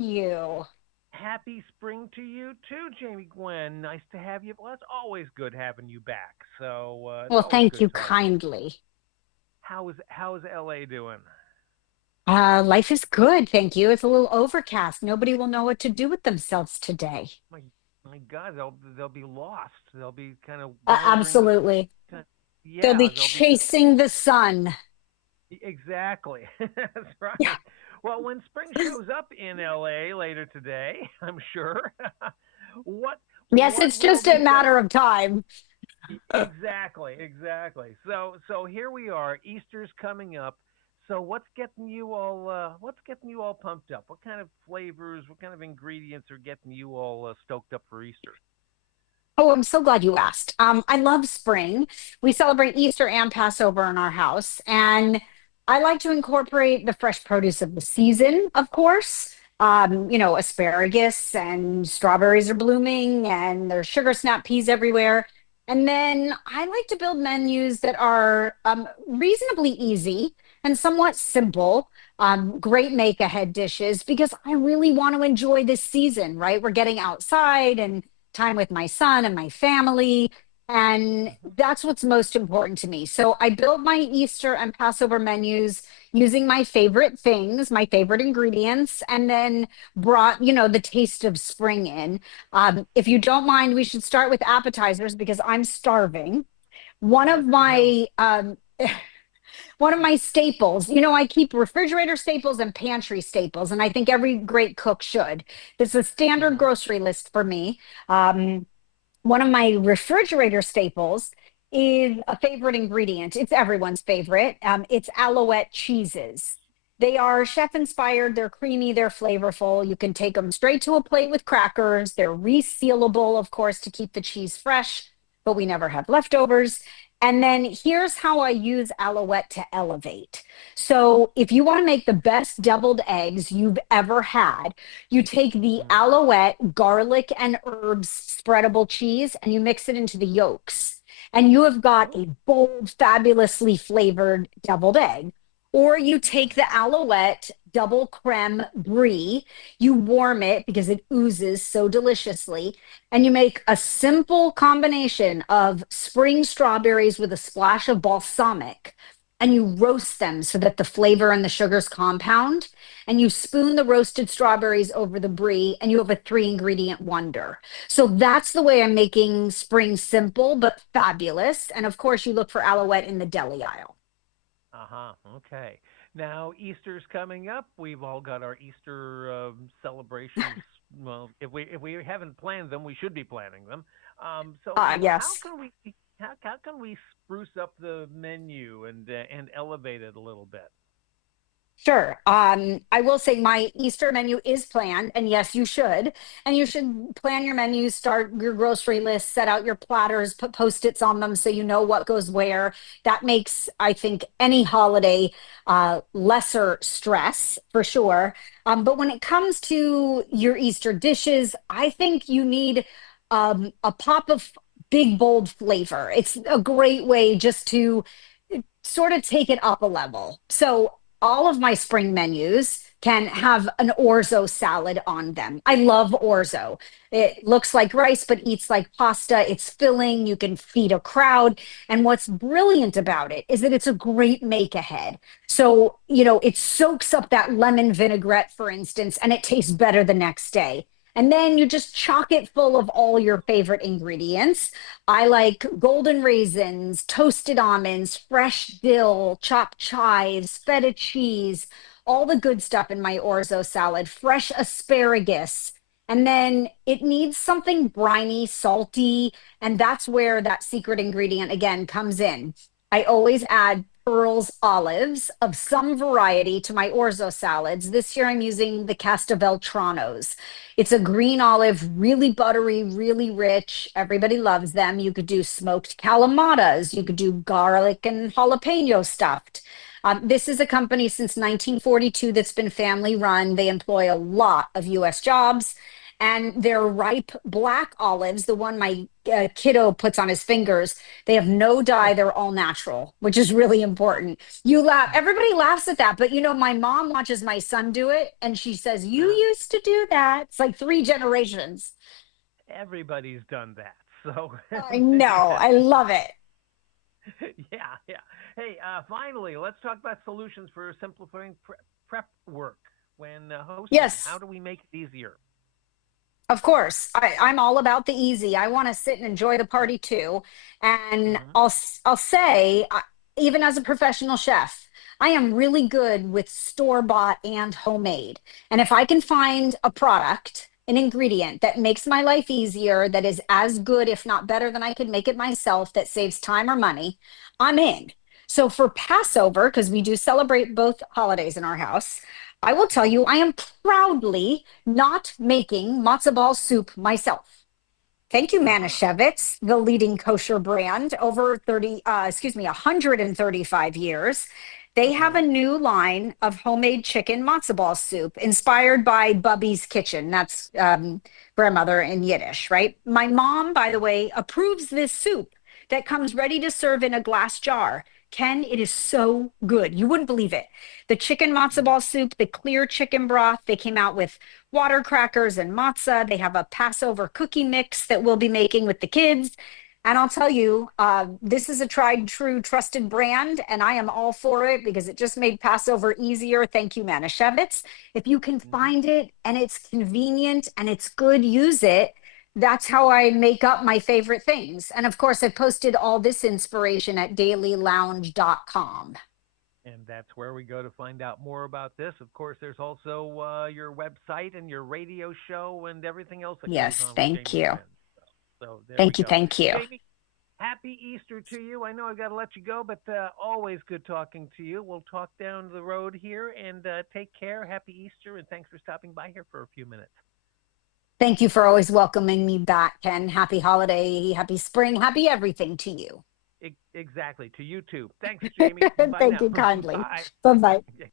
You. Happy spring to you too, Jamie Gwen. Nice to have you. Well, it's always good having you back. It's Well, always thank good you talking. kindly. How's LA doing? Life is good, thank you. It's a little overcast. Nobody will know what to do with themselves today. My my God, they'll be lost. They'll be kind of wandering. Absolutely. Kind They'll be yeah, they'll be chasing the sun. exactly. That's Yeah. right. Well, when spring shows up in LA later today, I'm sure. what Yes, what it's will just a be matter of time. Exactly, exactly. So here we are. Easter's coming up. So what's getting you all pumped up? What kind of flavors, what kind of ingredients are getting you all stoked up for Easter? Oh, I'm so glad you asked. I love spring. We celebrate Easter and Passover in our house, and I like to incorporate the fresh produce of the season, of course. Asparagus and strawberries are blooming, and there's sugar snap peas everywhere. And then I like to build menus that are reasonably easy and somewhat simple, great make ahead dishes because I really want to enjoy this season, right? We're getting outside and time with my son and my family. And Mhm. that's what's most important to me. So I build my Easter and Passover menus using my favorite things, my favorite ingredients, and then brought, the taste of spring in. If you don't mind, we should start with appetizers because I'm starving. One of Let's go. my one of my staples, I keep refrigerator staples and pantry staples, and I think every great cook should. This is a standard Uh-huh. grocery list for me. Um, One of my refrigerator staples is a favorite ingredient. It's everyone's favorite. It's Alouette cheeses. They are chef inspired, they're creamy, they're flavorful. You can take them straight to a plate with crackers. They're resealable, of course, to keep the cheese fresh, but we never have leftovers. And then here's how I use Alouette to elevate. So, if you want to make the best deviled eggs you've ever had, you take the Mhm. Alouette garlic and herbs spreadable cheese and you mix it into the yolks. And you have got Oh. a bold, fabulously flavored deviled egg. Or you take the Alouette double creme brie, you warm it because it oozes so deliciously, and you make a simple combination of spring strawberries with a splash of balsamic, and you roast them so that the flavor and the sugars compound, and you spoon the roasted strawberries over the brie, and you have a three ingredient wonder. So that's the way I'm making spring simple but fabulous. And of course, you look for Alouette in the deli aisle. Uh-huh. Okay. Now Easter's coming up. We've all got our Easter celebrations. Well, if we haven't planned them, we should be planning them. How Yes. can how can we spruce up the menu and elevate it a little bit? Sure. I will say my Easter menu is planned, and yes, you should. And you should plan your menus, start your grocery list, set out your platters, put post-its on them so you know what goes where. That makes, I think, any holiday lesser stress for sure. But when it comes to your Easter dishes, I think you need a pop of big, bold flavor. It's a great way just to sort of take it up a level. So all of my spring menus can have an orzo salad on them. I love orzo. It looks like rice, but eats like pasta. It's filling. You can feed a crowd. And what's brilliant about it is that it's a great make ahead. So, it soaks up that lemon vinaigrette, for instance, and it tastes better the next day. And then you just chock it full of all your favorite ingredients. I like golden raisins, toasted almonds, fresh dill, chopped chives, feta cheese, all the good stuff in my orzo salad, fresh asparagus. And then it needs something briny, salty, and that's where that secret ingredient again comes in. I always add Pearl's olives of some variety to my orzo salads. This year I'm using the Castelvetranos. It's a green olive, really buttery, really rich. Everybody loves them. You could do smoked calamatas. You could do garlic and jalapeno stuffed. This is a company since 1942 that's been family run. They employ a lot of US jobs. and they're ripe black olives, the one my kiddo puts on his fingers. They have no dye, they're all natural, which is really important. You laugh, everybody laughs at that, but my mom watches my son do it and she says, "You Uh, used to do that." It's like three generations. everybody's done that. So I know, yeah, I love it. yeah, yeah. Hey, finally, let's talk about solutions for simplifying prep work when hosting. How Yes. do we make it easier? Of course, I'm all about the easy. I want to sit and enjoy the party too. And Hmm. I'll say, even as a professional chef, I am really good with store bought and homemade. And if I can find a product, an ingredient that makes my life easier, that is as good, if not better than I can make it myself, that saves time or money, I'm in. So for Passover, because we do celebrate both holidays in our house, I will tell you, I am proudly not making matzo ball soup myself. Thank you, Uh-huh. Manischewitz, the leading kosher brand, over 135 years. They have a Hmm. new line of homemade chicken matzo ball soup inspired by Bubby's Kitchen. That's grandmother in Yiddish, right? My mom, by the way, approves this soup that comes ready to serve in a glass jar. Ken, it is so good. You wouldn't believe it. The chicken matzo ball soup, the clear chicken broth, they came out with water crackers and matzah. They have a Passover cookie mix that we'll be making with the kids. And I'll tell you, this is a tried, true, trusted brand, and I am all for it because it just made Passover easier. Thank you, Manischewitz. If you can Hmm. find it and it's convenient and it's good, use it. That's how I make up my favorite things. And of course, I posted all this inspiration at dailylounge.com. And that's where we go to find out more about this. Of course, there's also your website and your radio show and everything else that goes Yes, on with thank Jamie you. Gwen. So there we Thank you. go. Thank you. Jamie, happy Easter to you. I know I got to let you go, but always good talking to you. We'll talk down the road here and take care. Happy Easter, and thanks for stopping by here for a few minutes. Thank you for always welcoming me back, Ken. Happy holiday, happy spring, happy everything to you. Exactly. To you too. Thanks, Jamie. Bye Thank now. you kindly. Bye. Bye bye.